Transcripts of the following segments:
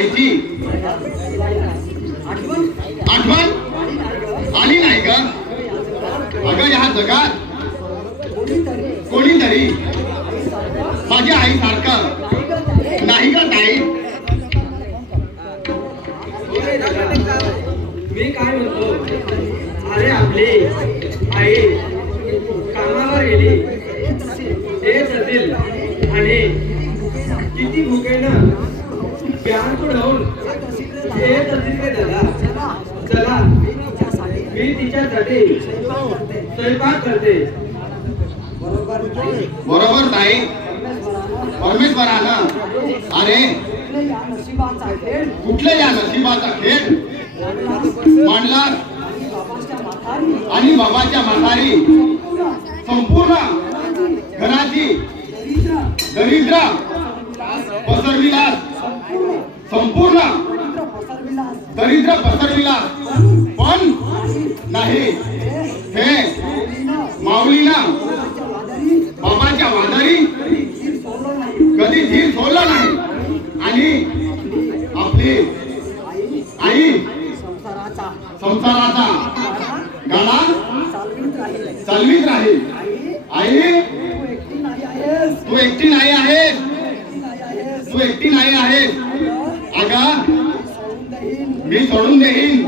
आईची आठवण आली नाही का? अगं या जगात कोणीतरी माझ्या आई सारखं नाही का ताई? मी काय म्हणतो, अरे आपली आई कामावर गेली येत असेल आणि किती भुकेनं प्यान होऊन येत असेल ते दादा. चला मी तिच्यासाठी स्वयंपाक करते. बरोबर ताई, परमेश्वरानं अरे कुठल्या या नशिबाचा खेळ मांडला आणि बाबाच्या म्हातारी संपूर्ण घराची दरिद्र पसरविला, संपूर्ण दरिद्र पसरविला, पण नाही हे माऊलीना बाबाच्या वादारी कधी धीर सोडला नाही आणि आपली आई संसाराचा गाडा चालवीत राहील. आई तू एकटी नाही आहेस, तू एकटी नाही आहेस. अगं मी सोडून देईन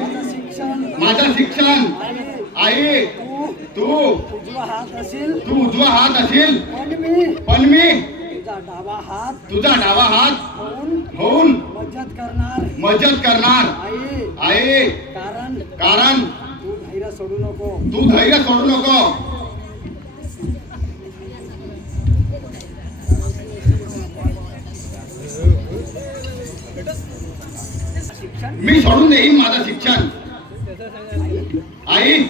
माझं शिक्षण. आई तू उजवा हात असेल पण मी तुझा डावा हात होऊन मदत करणार. आई कारण तू धैर्य सोडू नको. मी सोडून देईन माझं शिक्षण. आई